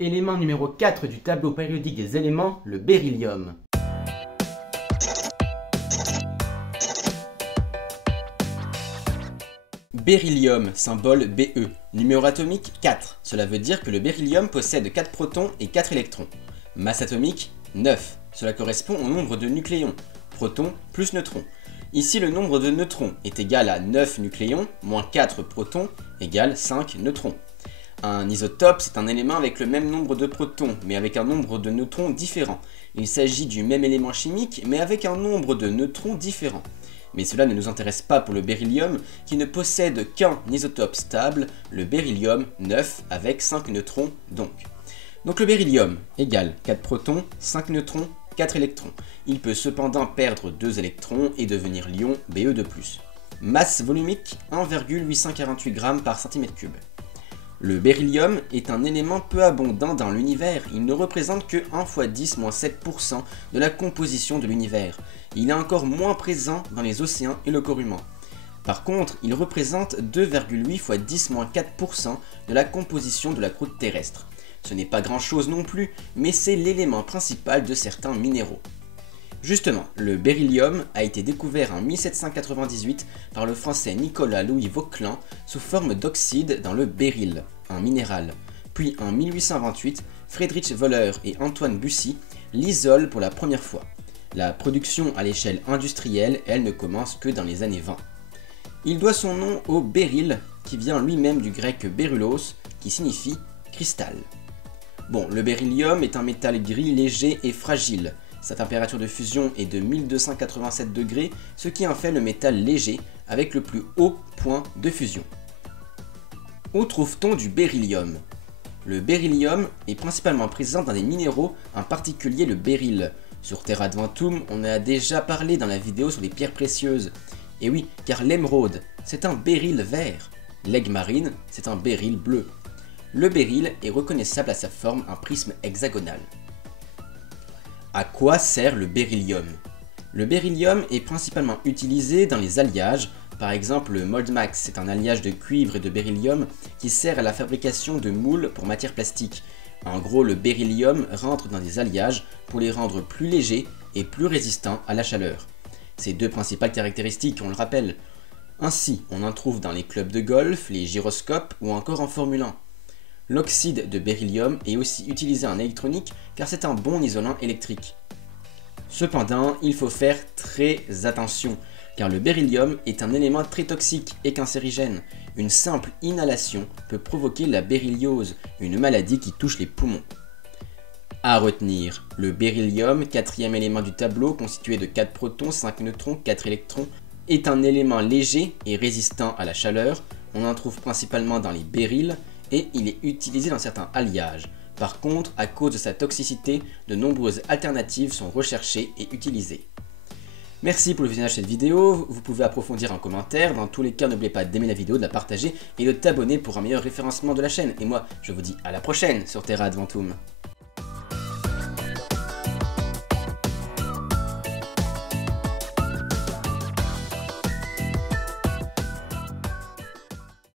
Élément numéro 4 du tableau périodique des éléments, le beryllium. Beryllium, symbole Be, numéro atomique 4. Cela veut dire que le beryllium possède 4 protons et 4 électrons. Masse atomique 9. Cela correspond au nombre de nucléons, protons plus neutrons. Ici, le nombre de neutrons est égal à 9 nucléons moins 4 protons égale 5 neutrons. Un isotope, c'est un élément avec le même nombre de protons, mais avec un nombre de neutrons différent. Il s'agit du même élément chimique, mais avec un nombre de neutrons différent. Mais cela ne nous intéresse pas pour le beryllium, qui ne possède qu'un isotope stable, le beryllium 9 avec 5 neutrons donc. Donc le beryllium égale 4 protons, 5 neutrons, 4 électrons. Il peut cependant perdre 2 électrons et devenir l'ion Be2+. Masse volumique 1,848 g par cm3. Le beryllium est un élément peu abondant dans l'univers, il ne représente que 1 × 10-7% de la composition de l'univers. Il est encore moins présent dans les océans et le corps humain. Par contre, il représente 2,8 × 10-4% de la composition de la croûte terrestre. Ce n'est pas grand chose non plus, mais c'est l'élément principal de certains minéraux. Justement, le beryllium a été découvert en 1798 par le français Nicolas-Louis Vauquelin sous forme d'oxyde dans le béryl, un minéral. Puis en 1828, Friedrich Wöhler et Antoine Bussy l'isolent pour la première fois. La production à l'échelle industrielle, elle, ne commence que dans les années 20. Il doit son nom au béryl, qui vient lui-même du grec bérylos, qui signifie cristal. Bon, le beryllium est un métal gris léger et fragile. Sa température de fusion est de 1287 degrés, ce qui en fait le métal léger avec le plus haut point de fusion. Où trouve-t-on du beryllium? Le beryllium est principalement présent dans des minéraux, en particulier le béryl. Sur Terra Adventum, on a déjà parlé dans la vidéo sur les pierres précieuses. Et oui, car l'émeraude, c'est un béryl vert. L'aigle marine, c'est un béryl bleu. Le béryl est reconnaissable à sa forme en prisme hexagonal. À quoi sert le beryllium? Le beryllium est principalement utilisé dans les alliages. Par exemple, le Moldmax, c'est un alliage de cuivre et de beryllium qui sert à la fabrication de moules pour matières plastiques. En gros, le beryllium rentre dans des alliages pour les rendre plus légers et plus résistants à la chaleur. Ces deux principales caractéristiques, on le rappelle. Ainsi, on en trouve dans les clubs de golf, les gyroscopes ou encore en Formule 1. L'oxyde de beryllium est aussi utilisé en électronique car c'est un bon isolant électrique. Cependant, il faut faire très attention car le beryllium est un élément très toxique et cancérigène. Une simple inhalation peut provoquer la berylliose, une maladie qui touche les poumons. À retenir, le beryllium, quatrième élément du tableau constitué de 4 protons, 5 neutrons, 4 électrons, est un élément léger et résistant à la chaleur. On en trouve principalement dans les béryls et il est utilisé dans certains alliages. Par contre, à cause de sa toxicité, de nombreuses alternatives sont recherchées et utilisées. Merci pour le visionnage de cette vidéo, vous pouvez approfondir en commentaire, dans tous les cas n'oubliez pas d'aimer la vidéo, de la partager et de t'abonner pour un meilleur référencement de la chaîne. Et moi, je vous dis à la prochaine sur Terra Adventum.